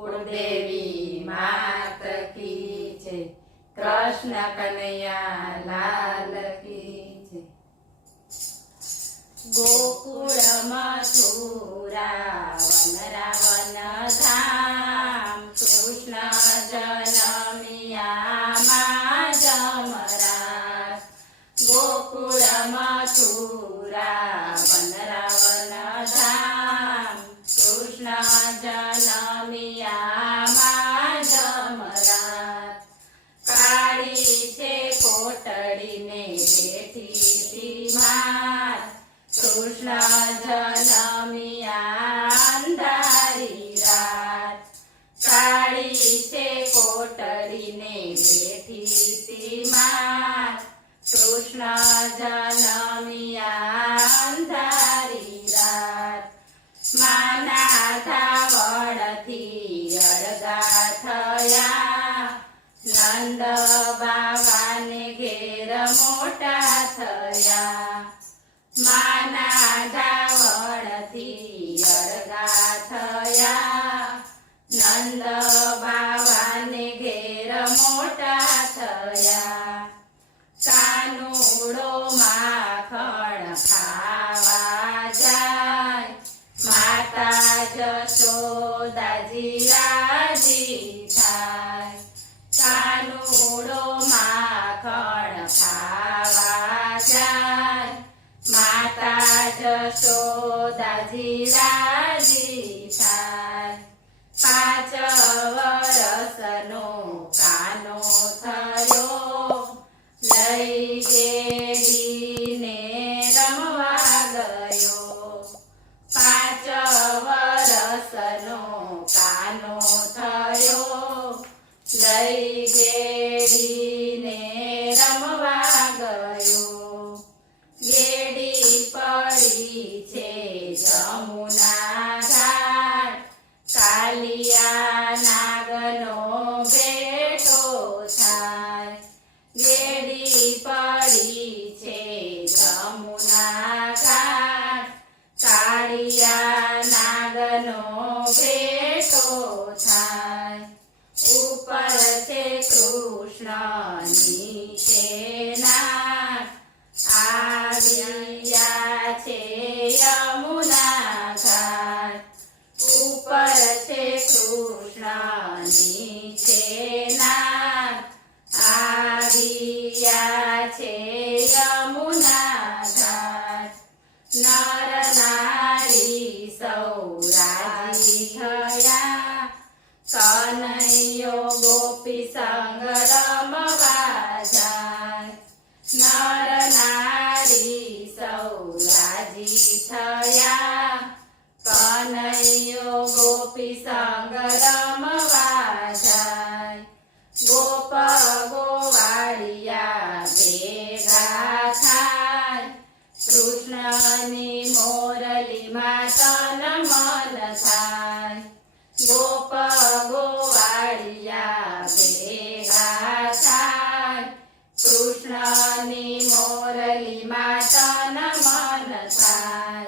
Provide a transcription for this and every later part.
कुलदेवी मात की जय। कृष्ण कन्हैया लाल की जय। गोकुळ मथुरा वनरावन धाम कृष्ण जनमिया मा जमराज। गोकुळ मथुरा वनरावन धाम कृष्ण जनमिया मा जमराज। काळी छे कोटડીને બેઠી માત कृष्ण जनमिया अंधारी रात। काळी छे कोटડીને બેઠી માત कृष्ण जनमिया अंधारी रात। माना धावड़थी अड़गा थया नंद बाबाने घेर मोटा थया। माना धावड़थी अड़गा थया नंद बाबाने घेर मोटा थया। कानुड़ो माखण खावा जाय माता जशोदाजी राजी थाय। कानुड़ो माखण खावा जाय माता जशोदाजी राजी थाय। 5 वरसनो कानो थयो लई गेडीने रमवा गयो। 5 वरसनो कानो थयो लई गेडीने रमवा गयो। गेडी पड़ी छे जमुना घाट कालिया नागनो भेटो थाय। गेडी पड़ी छे जमुना घाट कालिया नागनो भेटो थाय। ऊपर छे कृष्ण नीचे नाग आविया छे यमुना घाट। ऊपर छे कृष्ण नीचे नाग आविया छे यमुना घाट। नर नारी सौ राजी थया कन्हैयो गोपी संग रमवा जाय। नर नारी सौ राजी थया कन्हैयो गोपी संग रमवा जाय। गोप गोवाळिया भेगा थाय कृष्णनी मोरलीमां तन मन थाय। गोप गोवाळिया भेगा थाय कृष्णनी मोरलीमां तन मन थाय।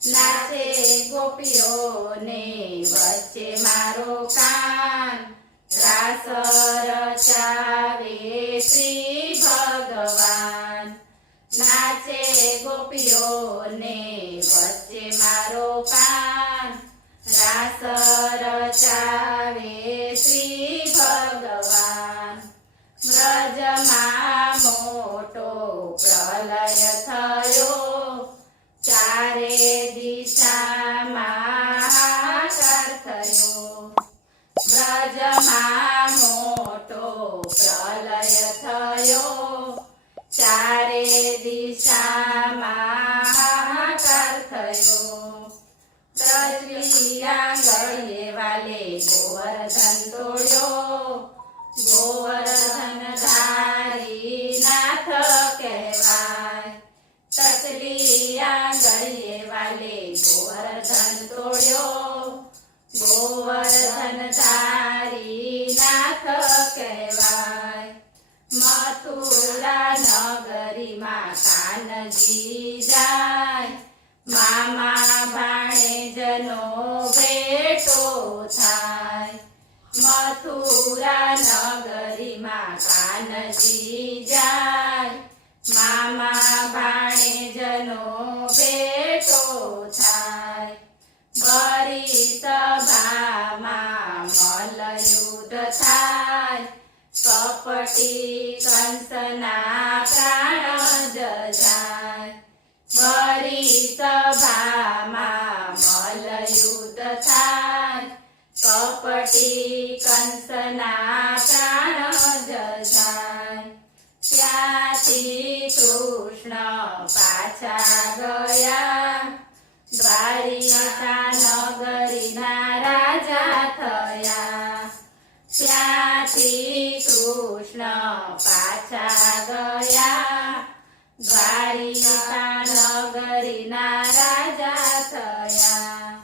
नाचे गोपीओने वच्चे मारो कान रास रचावे श्री भगवान। नाचे गोपीओने वच्चे मारो कान रास रचावे श्री भगवान। ब्रजमां मोटो प्रलय थयो चारे दिशामां हाहाकार थयो। ब्रजमां मोटो प्रलय थयो चारे दिशामां हाहाकार थयो। पृथ्वी आंगळे वाले गोवर्धन तोड्यो गोवर्धन धारी नाथ कहेवाय। तसली आंगळे वाले गोवर्धन तोड्यो गोवर्धन धारी नाथ कहेवाय। मथुरा नगरी मां कानजी जाय मामा भाणेजनो भेटो थाय। ભેટો થાય. ભરી સભામાં મલ્લયુદ્ધ થાય. કપટી કંસના પ્રાણ જાય. ભરી સભામાં મલ્લયુદ્ધ થાય. કપટી કંસના પ્રાણ જાય. ત્યાંથી કૃષ્ણ પાછા ગયા. દ્વારિકા નગરીના રાજા થયા. ત્યાંથી કૃષ્ણ પાછા ગયા. દ્વારિકા નગરીના રાજા થયા.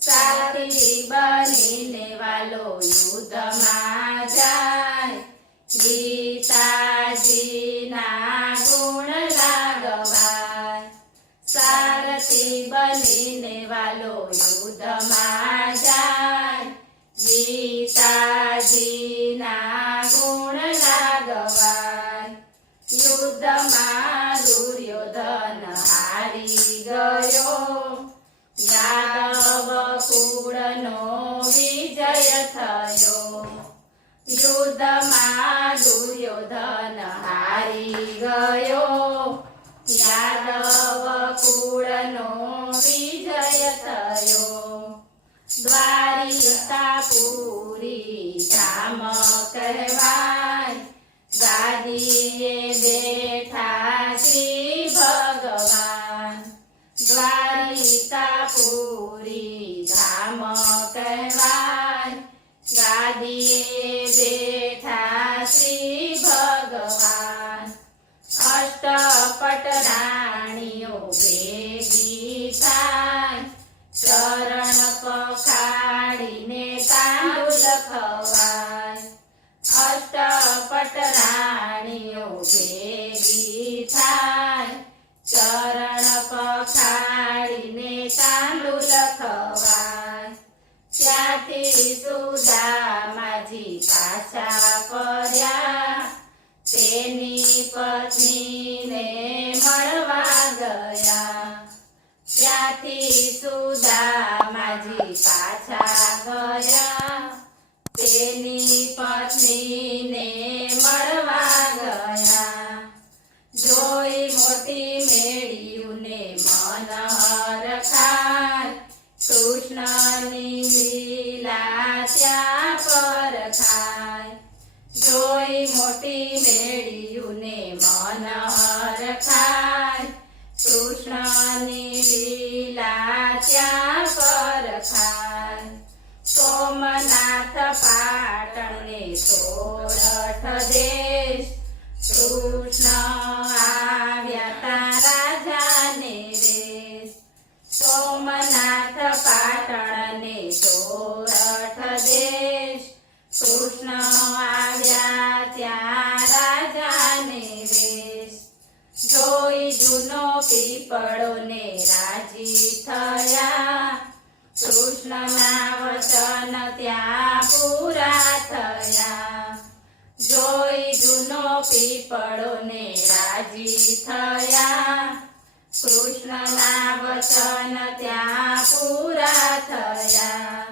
સાથી બનીને વાલો યુદ્ધમાં જાય. ગીતાજીના ગુણ લાગવાય. સારથી બનીને વાલો યુદ્ધમાં જાય. ગીતાજીના ગુણ લાગવાય. યુદ્ધમાં દુર્યોધન હારી ગયો. યાદવ કુળનો વિજય થયો. યુદ્ધમાં દુર્યોધન હારી ગયો. યાદવ કુળનો વિજય થયો. દ્વારિકાપુરી ધામ કહેવાય. ગાદીએ બેઠા શ્રી ભગવાન. દ્વારિકાપુરી ધામ કહેવાય. ગાદીએ બેઠા શ્રી ભગવાન. અષ્ટપટ રાણીઓ ભેગી થાય. ચરણ પખાડીને તાંડુલ ખવાય. અષ્ટપટ રાણીઓ ભેગી થાય. ચરણ પખાડીને તાંડુલ ખવાય. ત્યાંથી સુદામાજી પાછા ફર્યા. તેની પત્નીને મળવા ગયા. ત્યાંથી સુદામાજી પાછા ગયા. તેની પત્નીને મળવા ગયા. જોઈ મોટી મેળીયુંને મન હરખાય. કૃષ્ણની લીલા ત્યાં પરખાય. જોઈ મોટી મેળીયુંને મન હરખાય. કૃષ્ણની લીલા ત્યાં પરખાય. સોમનાથ પાટણને સોરઠ દેશ. કૃષ્ણ આવ્યા તા રાજાને વેશ. સોમનાથ પાટણને સોરઠ દેશ. કૃષ્ણ આવ્યા ત્યાં રાજાને વેશ. જોઈ જૂનો પીપળોને રાજી થયા. કૃષ્ણના વચન ત્યાં પૂરા થયા. જોઈ જૂનો પીપળોને રાજી થયા. કૃષ્ણના વચન ત્યાં પૂરા થયા.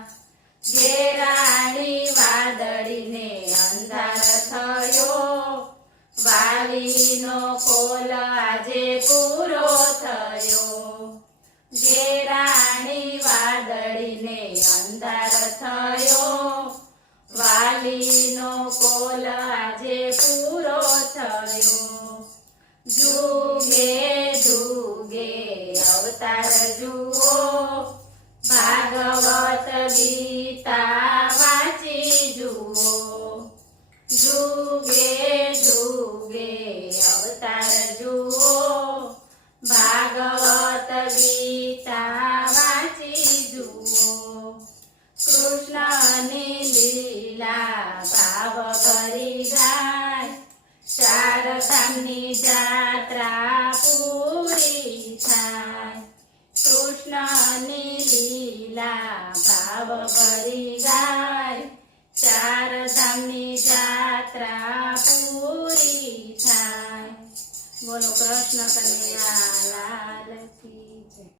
ઘેરાણી વાદળીને અંધાર થયો. વાલીનો કોલ આજે પૂરો થયો. ઘેરાણી વાદળીને અંધાર થયો. વાલીનો કોલ આજે પૂરો થયો. જુગે જુગે અવતાર જુઓ. ભાગવત ગીતા વાંચી જુઓ. જુગે જુગે અવતાર જુઓ. ભાગવત ગીતા વાંચી જુઓ. કૃષ્ણની લીલા ભાવ ભરી જાય. ચાર ધામની જાત્રા પૂરી થાય. કૃષ્ણની લીલા ભાવ ભરી જાય. ચાર ધામની જાત્રા પૂરી થાય. બોલો કૃષ્ણ કનૈયા લાલ કી જય.